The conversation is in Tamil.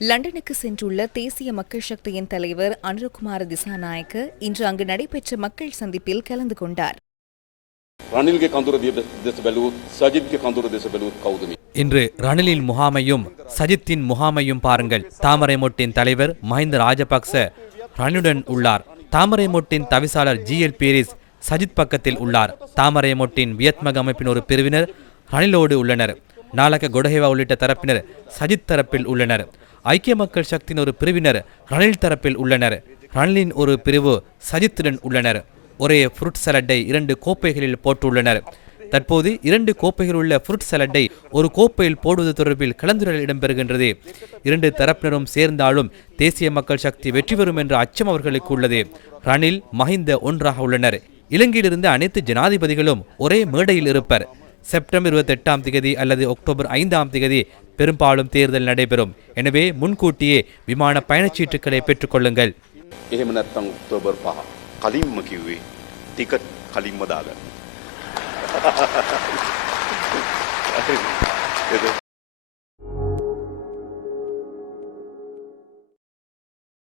லண்டனுக்கு சென்றுள்ள தேசிய மக்கள் சக்தியின் தலைவர் அனுரகுமார திசாநாயக்க இன்று அங்கு நடைபெற்ற மக்கள் சந்திப்பில் கலந்து கொண்டார். இன்று ரணிலின் முகாமையும் சஜித்தின் முகாமையும் பாருங்கள். தாமரை மொட்டின் தலைவர் மஹிந்த ராஜபக்ச ரணுடன் உள்ளார். தாமரை மொட்டின் தவிசாளர் ஜி எல் பீரிஸ் சஜித் பக்கத்தில் உள்ளார். தாமரை மொட்டின் வியத்மக அமைப்பின் ஒரு பிரிவினர் ரணிலோடு உள்ளனர். நாலக கொடஹேவா உள்ளிட்ட தரப்பினர் சஜித் தரப்பில் உள்ளனர். ஐக்கிய மக்கள் சக்தியின் ஒரு பிரிவினர் ரணில் தரப்பில் உள்ளனர். ரணிலின் ஒரு பிரிவு சஜித்துடன் உள்ளனர். ஒரே ஃப்ரூட் சலட்டை இரண்டு கோப்பைகளில் போட்டுள்ளனர். தற்போது இரண்டு கோப்பைகள் உள்ள ஃப்ரூட் சலட்டை ஒரு கோப்பையில் போடுவது தொடர்பில் கலந்துரையாடல் இடம்பெறுகின்றது. இரண்டு தரப்பினரும் சேர்ந்தாலும் தேசிய மக்கள் சக்தி வெற்றி பெறும் என்ற அச்சம் அவர்களுக்கு உள்ளது. ரணில் மஹிந்த ஒன்றாக உள்ளனர். இலங்கையிலிருந்து அனைத்து ஜனாதிபதிகளும் ஒரே மேடையில் இருப்பர். செப்டம்பர் இருபத்தி எட்டாம் திகதி அல்லது அக்டோபர் ஐந்தாம் திகதி பெரும்பாலும் தேர்தல் நடைபெறும். எனவே முன்கூட்டியே விமான பயணச்சீட்டுகளை பெற்றுக்கொள்ளுங்கள். கலிம்மதாக